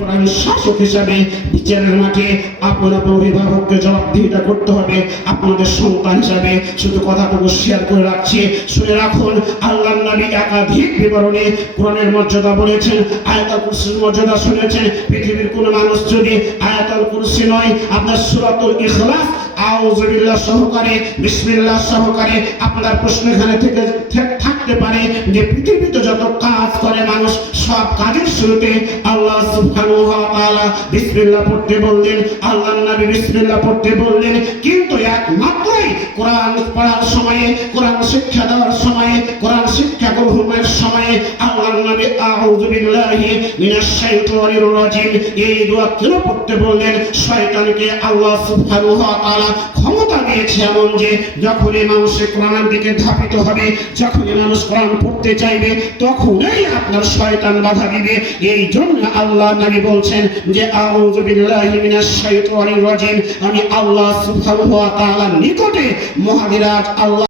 কোরআন শাসক হিসাবে বিচারের মাঠে আপনার অভিভাবককে জবাবদিহিতা করতে হবে, আপনাদের সন্তান হিসাবে শুধু কথাটুকু শেয়ার করে রাখছি। শুনে রাখুন আল্লাহ নবী একাধিক বিবরণে কোরআনের মর্যাদা বলেছেন, আয়াতাল কুরসির মর্যাদা শুনেছেন। পৃথিবীর কোনো মানুষ যদি আয়াতাল কুরসি নয়, আপনার সুরাতুল ইখলাস, আউযুবিল্লাহ সহকারে, বিসমিল্লাহ সহকারে আপনার প্রশ্ন এখানে থেকে থাকতে পারে যে পৃথিবীতে যত কাজ করে মানুষ সব কাজের শুরুতে আল্লাহ সুবহানাহু ওয়া তাআলা বিসমিল্লাহ পড়তে বললেন, আল্লাহর নবী বিসমিল্লাহ পড়তে বললেন, কিন্তু একমাত্রই কোরআন পড়ার সময়ে, কোরআন শিক্ষা দেওয়ার সময়ে, কোরআন শিক্ষা গ্রহণের সময়ে বিল্লাহি মিনাশ শাইতানির রাজিম। এই দোয়া কেন পড়তে বললেন? শয়তানকে আল্লাহ সুবহানাহু ওয়া তাআলা ক্ষমতা দিয়েছে এমন যে, যখনই দিকে হবে, যখনই মানুষ কোরআন পড়তে চাইবে, তখনই আপনার শয়তান বাধা দিবে। এই জন্য আল্লাহ নবী বলছেন যে, আউযু মিনাশ শাইতানির রাজিম। আমি আল্লাহ সুবহানাহু ওয়া তাআলার নিকটে মহাবিরাজ আল্লাহ